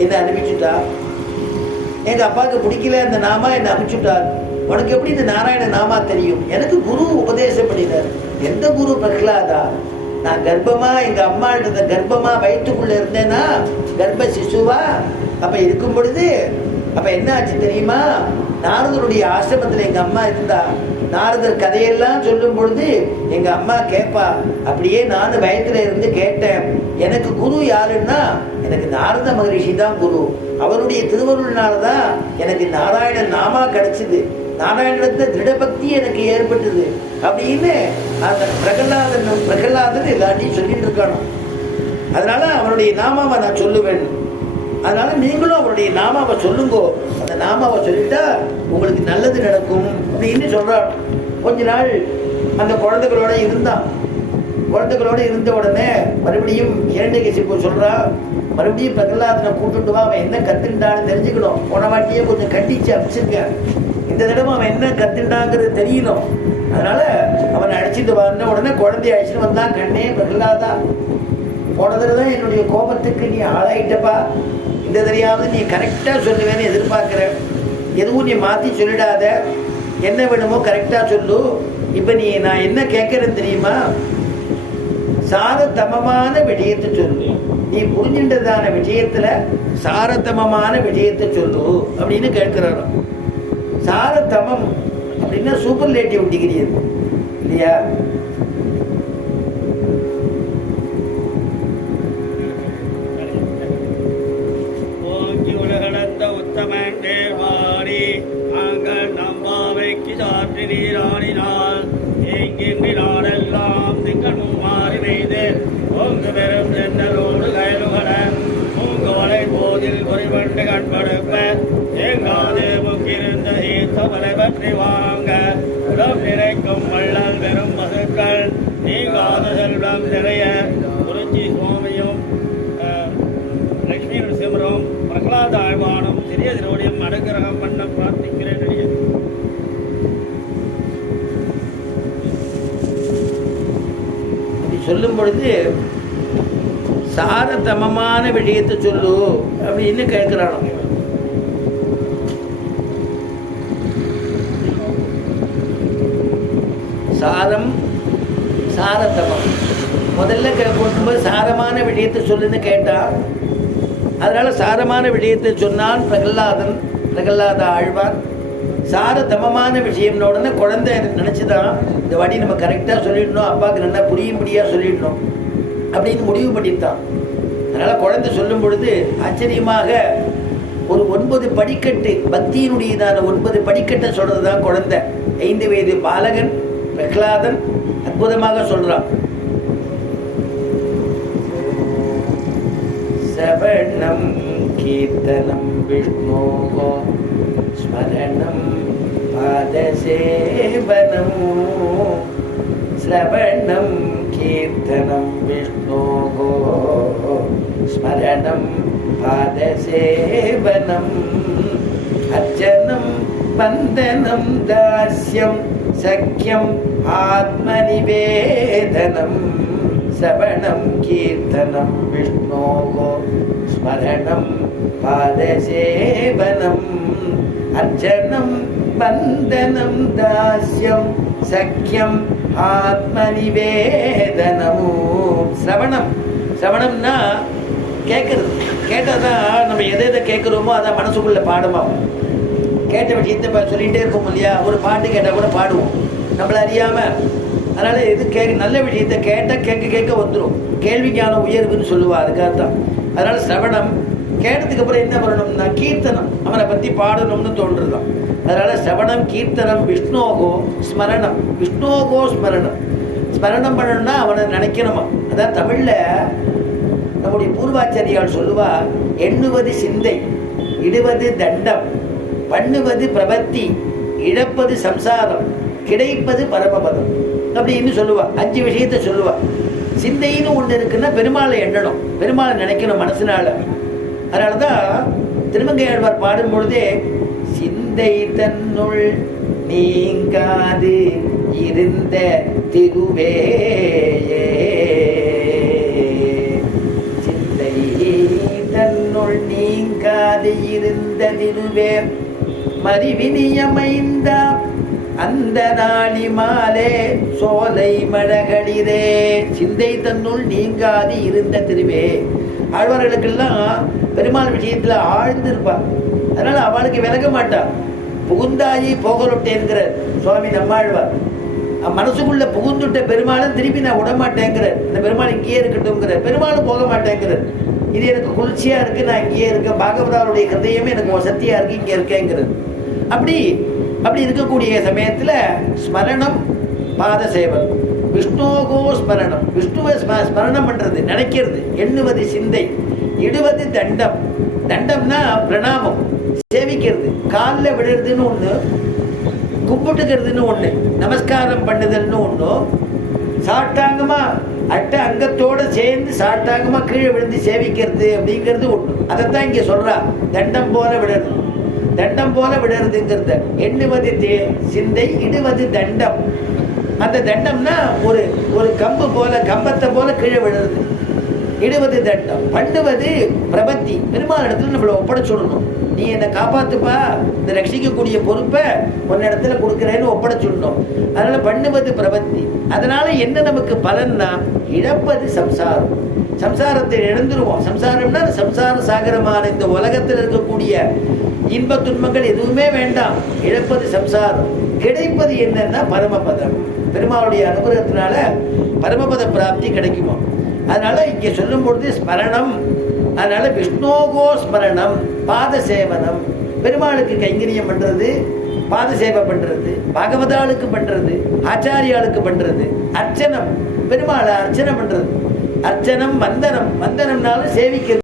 என்னை அனுப்பிச்சுட்டார் எங்கள் அப்பாவுக்கு பிடிக்கல அந்த நாமா என்னை அனுப்பிச்சுட்டார் உனக்கு எப்படி இந்த நாராயண நாமா தெரியும்? எனக்கு குரு உபதேசம் பண்ணினார் எந்த குரு பிரகலாதா? நான் கர்ப்பமா எங்க அம்மா இருந்த கர்ப்பமா வயிற்றுக்குள்ள இருந்தேன்னா கர்ப்ப சிசுவா? அப்ப இருக்கும் பொழுது அப்ப என்ன ஆச்சு தெரியுமா? நாரதருடைய ஆசிரமத்துல எங்க அம்மா இருந்தா நாரதர் கதையெல்லாம் சொல்லும் பொழுது எங்க அம்மா கேட்பா அப்படியே நான் பயத்தில் இருந்து கேட்டேன். எனக்கு குரு யாருன்னா எனக்கு நாரத மகரிஷி தான் குரு. அவருடைய திருவருள்னால தான் எனக்கு நாராயணன் நாமா கிடைச்சது. நாராயணத்தை திருடபக்தி எனக்கு ஏற்பட்டது. அப்படின்னு அந்த பிரகலாதன் பிரகலாதன் எல்லாத்தையும் சொல்லிட்டு இருக்கணும் அதனால அவருடைய நாமாவை நான் சொல்லுவேன். அதனால நீங்களும் அவருடைய நாமாவை சொல்லுங்கோ. அந்த நாமாவை சொல்லிட்டா உங்களுக்கு நல்லது நடக்கும். அப்படின்னு சொல்றான் கொஞ்ச நாள் அந்த குழந்தைகளோட இருந்தான் குழந்தைகளோட இருந்த உடனே மறுபடியும் இரண்டகசிப்பு சொல்றான் மறுபடியும் பிரகலாதனை கூட்டுட்டு வா அவன் என்ன கத்துட்டான்னு தெரிஞ்சுக்கணும். போன வாட்டியே கொஞ்சம் கண்டிச்சு அனுப்பிச்சிருக்கேன் இந்த தடவை அவன் என்ன கத்துட்டாங்கிறது தெரியணும். அதனால அவனை அழைச்சிட்டு வந்த உடனே குழந்தைய அழைச்சிட்டு வந்தான் கண்ணே பிரகலாதா. போன தடவை தான் என்னுடைய கோபத்துக்கு நீ ஆளாயிட்டப்பா. இந்த தடவையாவது நீ கரெக்டாக சொல்லுவேன்னு எதிர்பார்க்குற. எதுவும் நீ மாற்றி சொல்லிடாத. என்ன வேணுமோ கரெக்டாக சொல்லு. இப்போ நீ நான் என்ன கேட்குறேன்னு தெரியுமா? சாரதமமான விஷயத்தை சொல்லு. நீ புரிஞ்சின்றதான விஷயத்தில் சாரதமமான விஷயத்தை சொல்லு அப்படின்னு கேட்குறாரோ சாரதமம் அப்படின்னா சூப்பர்லேட்டிவ் டிகிரி அது. இல்லையா? ஈத்தவலை பற்றி வாங்க உடம் நிறைக்கும் வள்ளல் பெரும் மதுக்கள் நீங்காத செல்வம் நிறைய குறிஞ்சி சுவாமியும் லக்ஷ்மி லட்சுமி நரசிம்மரும் பிரகலாத ஆழ்வானும் சிறிய திருவடியும் அனுகிரகம் பண்ண பிரார்த்திக்கிறேன் நடிகர் சொல்லும் பொழுது சாரதமமான விஷயத்தை சொல்லு அப்படின்னு கேட்கிறானோ? சாரம் சாரதமம். முதல்ல கேட்கும்போது சாரமான விஷயத்தை சொல்லுன்னு கேட்டான் அதனால் சாரமான விஷயத்தை சொன்னான் பிரகல்லாதன் பிரகல்லாத ஆழ்வார். சாரதமமான விஷயம்னு உடனே குழந்தை நினச்சிதான் இந்த வாட்டி நம்ம கரெக்டாக சொல்லிடணும் அப்பாவுக்கு நல்லா புரியும்படியாக சொல்லிடணும் அப்படின்னு முடிவு பண்ணிட்டான். அதனால் குழந்தை சொல்லும் பொழுது ஆச்சரியமாக ஒரு ஒன்பது படிக்கட்டு பக்தியினுடையதான ஒன்பது படிக்கட்டை சொல்கிறது தான் குழந்தை. ஐந்து வயது பாலகன் பிரகலாதன் அற்புதமாக சொல்கிறான் சவணம் கீர்த்தனம் விஷ்ணோகோ ஸ்மரணம் பாதசேவனம். ஸ்ரவணம் கீர்த்தனம் விஷ்ணோகோ ஸ்மரணம் பாதசேவனம். அர்ச்சனம் வந்தனம் தாஸ்யம் சக்கியம் ஆத்மநிவேதனம் श्रवणं कीर्तनं विष्णोः स्मरणं पादसेवनम् अर्चनं वन्दनं दास्यं सख्यम् ஆத்மநிவேதனமு சிரவணம் சிரவணம்னா கேட்கறது கேட்டதான் நம்ம எதை எதை கேட்குறோமோ அதான் மனசுக்குள்ள பாடமாகும் கேட்ட விஷயத்தை இப்போ சொல்லிகிட்டே இருப்போம் இல்லையா? ஒரு பாட்டு கேட்டால் கூட பாடுவோம். நம்மளை அறியாமல் அதனால் எது கேட்க நல்ல விஷயத்தை கேட்டால் கேட்க கேட்க வந்துடும் கேள்வி ஞானம் உயர்வுன்னு சொல்லுவா அதுக்காக தான் அதனால் சிரவணம் கேட்டதுக்கு அப்புறம் என்ன பண்ணணும்னா கீர்த்தனம். அவனை பற்றி பாடணும்னு தோன்றுதான். அதனால் சிரவணம் கீர்த்தனம் விஷ்ணோகோ ஸ்மரணம். விஷ்ணோகோ ஸ்மரணம். ஸ்மரணம் பண்ணணும்னா அவனை நினைக்கணுமா? அதான் தமிழில் நம்முடைய பூர்வாச்சாரியால் சொல்லுவா எண்ணுவது சிந்தை இடுவது தண்டம். பண்ணுவது பிரபத்தி இழப்பது சம்சாரம் கிடைப்பது பரமபதம். அப்படின்னு சொல்லுவா அஞ்சு விஷயத்தை சொல்லுவா. சிந்தைன்னு ஒன்று இருக்குன்னா பெருமாளை எண்ணணும் பெருமாளை நினைக்கணும் மனசினால். அதனால தான் திருமங்கையாழ்வார் பாடும் பொழுதே சிந்தை தன்னுள் நீங்காது இருந்த திருவே சிந்தை தன்னுள் நீங்காது இருந்த திருவே மறிவினியமைந்த அந்த நாளி மாலே சோலை மழகளிரே சிந்தை தன்னுள் நீங்காது இருந்த திருவே. ஆழ்வார்களுக்கெல்லாம் பெருமாள் விஷயத்துல ஆழ்ந்திருப்பார் அதனால அவளுக்கு விலக மாட்டார் புகுந்தாயி போகலொட்டேங்கிற சுவாமி நம்மாழ்வார். மனசுக்குள்ள புகுந்துட்ட பெருமாளும் திருப்பி நான் விடமாட்டேங்கிறார் இந்த பெருமாள் இங்கேயே இருக்கட்டும்ங்கிறார். பெருமாள் இருக்கேங்கிறது இது எனக்கு குளிர்ச்சியா இருக்கு நான் இங்கேயே இருக்கேன். பாகவதாருடைய ஹிருதயமே எனக்கு வசதியா இருக்கு இங்கே இருக்கேங்கிறது. அப்படி அப்படி இருக்கக்கூடிய சமயத்துல ஸ்மரணம் பாத சேவன் விஷ்ணோகோ ஸ்மரணம். விஷ்ணுவை ஸ்ம- ஸ்மரணம் பண்றது நினைக்கிறது எண்ணுவது சிந்தை இடுவது தண்டம். தண்டம்னா பிரணாமம் சேவிக்கிறது. காலில் விடுறதுன்னு ஒண்ணு கும்பிட்டுக்கிறதுன்னு ஒண்ணு நமஸ்காரம் பண்ணுதல்னு ஒன்று சாட்டாங்கமாக அட்ட அங்கத்தோடு சேர்ந்து சாட்டாகமாக கீழே விழுந்து சேவிக்கிறது அப்படிங்கிறது ஒன்று அதைத்தான் இங்கே சொல்கிறா தண்டம் போல விடணும் தண்டம் போல விடுறதுங்கிறத எண்ணுவது தே- சிந்தை இடுவது தண்டம். அந்த தண்டம்னா ஒரு ஒரு கம்பு போல கம்பத்தை போல கீழே விழுறது. இடுவது தண்டம். பண்ணுவது பிரபத்தி. பெருமாள் இடத்துல நம்மளை ஒப்படைச்சுடணும் நீ என்னை காப்பாத்துப்பா. இந்த ரட்சிக்கக்கூடிய பொறுப்பை உன்னிடத்துல கொடுக்குறேன்னு ஒப்படைச்சுடணும் அதனால பண்ணுவது பிரபத்தி அதனால என்ன நமக்கு பலன்னா இழப்பது சம்சாரம். சம்சாரத்தை இழந்துருவோம். சம்சாரம்னா சம்சார சாகரமான இந்த உலகத்தில் இருக்கக்கூடிய இன்ப துன்பங்கள் எதுவுமே வேண்டாம். இழப்பது சம்சாரம். கிடைப்பது என்னன்னா பரமபதம். பெருமாளுடைய அனுகிரகத்தினால பரமபத பிராப்தி கிடைக்குமா அதனால இங்கே சொல்லும் பொழுது ஸ்மரணம். அதனால விஷ்ணோகோ ஸ்மரணம் பாத சேவனம் பெருமாளுக்கு கைங்கரியம் பண்றது பாத சேவை பண்றது பகவதாளுக்கு பண்றது ஆச்சாரியாளுக்கு பண்றது அர்ச்சனம் பெருமாளை அர்ச்சனை பண்றது. அர்ச்சனம் வந்தனம் வந்தனம்னாலும் சேவிக்கிறது.